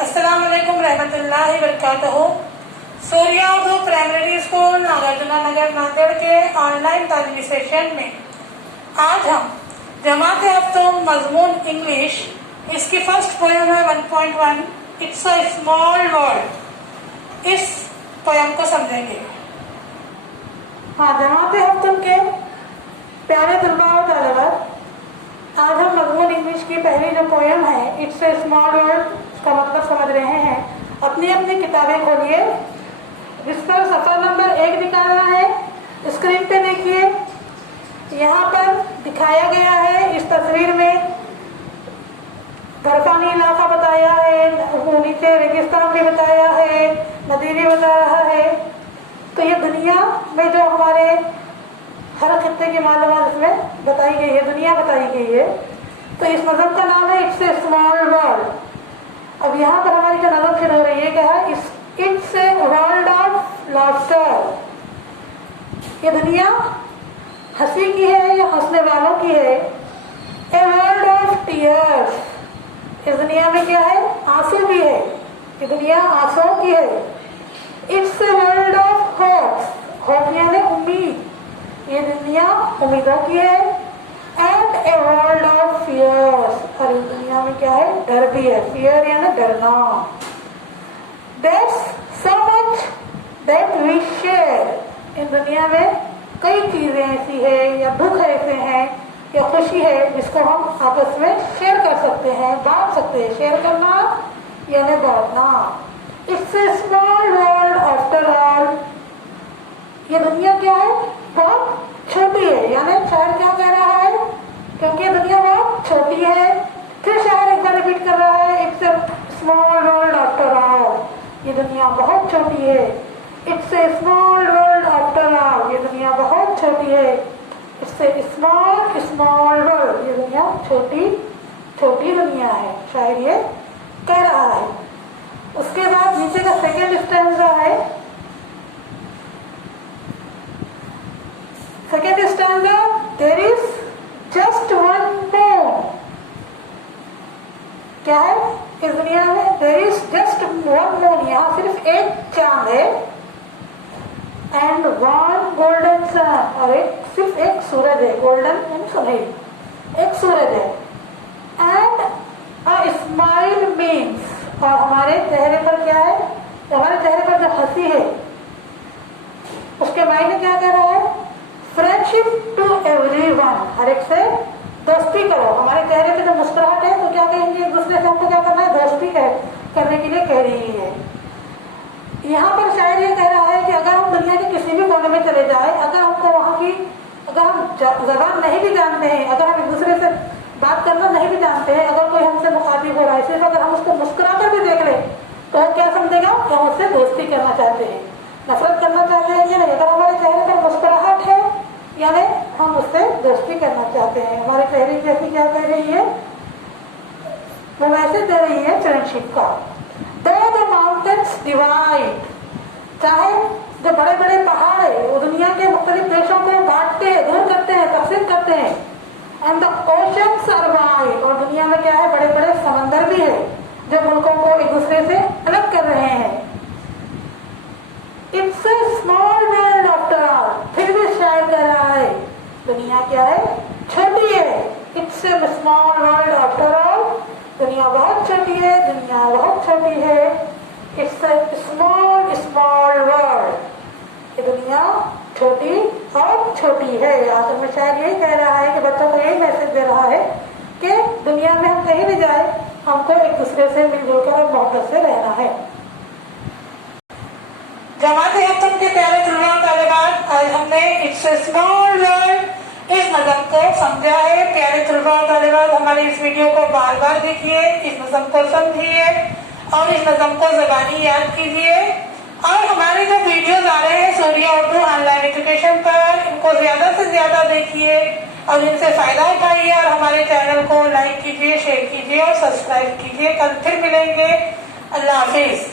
अस्सलाम वालेकुम रहमतुल्लाहि वबरकातुहू। सूर्या उर्दू प्राइमरी स्कूल नागार्जुना नगर नांदेड़ के ऑनलाइन तालीमी सेशन में आज हम जमात हफ्तुम मजमून इंग्लिश इसकी फर्स्ट पोएम है 1.1 इट्स अ स्मॉल वर्ल्ड। इस पोएम को समझेंगे। हाँ, जमात हफ्तुम के प्यारे तलबा और तालिबात, आज हम मजमून इंग्लिश की पहली जो पोएम है इट्स अ स्मॉल वर्ल्ड का मतलब समझ रहे हैं। अपनी अपनी किताबें खोलिए, जिसका सफा नंबर 1 निकालना है। स्क्रीन पे देखिए, यहाँ पर दिखाया गया है इस तस्वीर में बर्फानी इलाका बताया है, नीचे रेगिस्तान भी बताया है, नदी भी बता रहा है। तो ये दुनिया में जो हमारे हर खत्ते की मालूमात इसमें बताई गई है, दुनिया बताई गई है। तो इस नज़म का नाम है इट्स ए स्मॉल वर्ल्ड। अब यहाँ पर हमारी जो नज़म शुरू हो रही है क्या है, it's a world of laughter. ये दुनिया हंसी की है या हंसने वालों की है। ए वर्ल्ड ऑफ टीयर्स, इस दुनिया में क्या है, आंसू भी है। ये दुनिया आंसुओं की है। It's a world of hopes, hope यानी उम्मीद, ये दुनिया उम्मीदों की है। And a world of fears, और इस दुनिया में क्या है, डर भी है। फियर यानी डरना। That's so much that we share, इन दुनिया में कई चीजें ऐसी है या दुख ऐसे हैं या खुशी है जिसको हम आपस में शेयर कर सकते हैं, बांट सकते हैं। शेयर करना यानी बांटना। It's a small world after all, ये दुनिया क्या है, बहुत छोटी है। यानी शायर क्या कह रहा है, क्योंकि ये दुनिया बहुत छोटी है। फिर शायर एक बार रिपीट कर रहा है, it's A small world after all, ये दुनिया बहुत छोटी है। It's A small world after all, ये दुनिया बहुत छोटी है। इट्स ए स्मॉल वर्ल्ड, ये दुनिया छोटी छोटी दुनिया है, शायर ये कह रहा है। उसके बाद नीचे का सेकेंड स्टैंजा है। Second stanza, there is just one moon, क्या है इस दुनिया में, there is just one moon, यहाँ सिर्फ एक चांद है। एंड वन गोल्डन सन, और सिर्फ एक सूरज है। गोल्डन यानी सुनहरी, एक सूरज है। एंड अ स्माइल मीन्स, और हमारे चेहरे पर क्या है, हमारे चेहरे पर जो हंसी है उसके मायने क्या कह रहा है, फ्रेंडशिप टू एवरीवन, हर एक से दोस्ती करो। हमारे चेहरे पे जो मुस्कुराहट है तो क्या कहेंगे, एक दूसरे से हमको क्या करना है, दोस्ती करने के लिए कह रही है। यहाँ पर शायर ये कह रहा है कि अगर हम दुनिया के किसी भी कोने में चले जाए, अगर हमको वहाँ की, अगर हम जबान नहीं भी जानते हैं, अगर हम एक दूसरे से बात करना नहीं भी जानते हैं, अगर कोई हमसे मुखातिब हो रहा है, सिर्फ अगर हम उसको मुस्कुरा कर भी देख लें तो वो क्या समझेगा कि हम उससे दोस्ती करना चाहते हैं, नफरत करना चाहते हैं या नहीं। अगर हमारे चेहरे पर मुस्कुराहट है यानी हम उससे दोस्ती करना चाहते हैं। हमारे चेहरे जैसी क्या कह रही है, वो वैसे दे रही है फ्रेंडशिप का। दो द माउंटेन्स डिवाइड, चाहे जो बड़े बड़े पहाड़ है वो दुनिया के मुख्तलिफ देशों को बांटते हैं, दूर करते हैं, तकसीम करते हैं। And the oceans are wide, और दुनिया में क्या है, बड़े बड़े समंदर भी है जो मुल्कों को एक दूसरे से अलग कर रहे हैं। It's a small world after all, फिर भी शायर कह रहा है दुनिया क्या है, छोटी है। It's A small world after all, दुनिया बहुत छोटी है, दुनिया बहुत छोटी है। इट्स ए स्मॉल वर्ल्ड, ये दुनिया छोटी और छोटी है। आखिर में शायद यही कह रहा है कि बच्चों को यही मैसेज दे रहा है कि दुनिया में हम कहीं भी जाए, हमको एक दूसरे से मिलजुल कर और मोहब्बत से रहना है। जमात हफ्तुम के प्यारे तलबा तालिबात, आज हमने इट्स ए स्मॉल वर्ल्ड इस नज़म को समझा है। प्यारे तलबा तालिबात, हमारी इस वीडियो को बार बार देखिए, इस नज़म को समझिए और इस नज़म को ज़बानी याद कीजिए। और हमारे जो वीडियोस आ रहे हैं सूर्या उर्दू ऑनलाइन एजुकेशन पर, इनको ज्यादा से ज्यादा देखिए और इनसे फायदा उठाइए। और हमारे चैनल को लाइक कीजिए, शेयर कीजिए और सब्सक्राइब कीजिए। कल फिर मिलेंगे। अल्लाह हाफिज।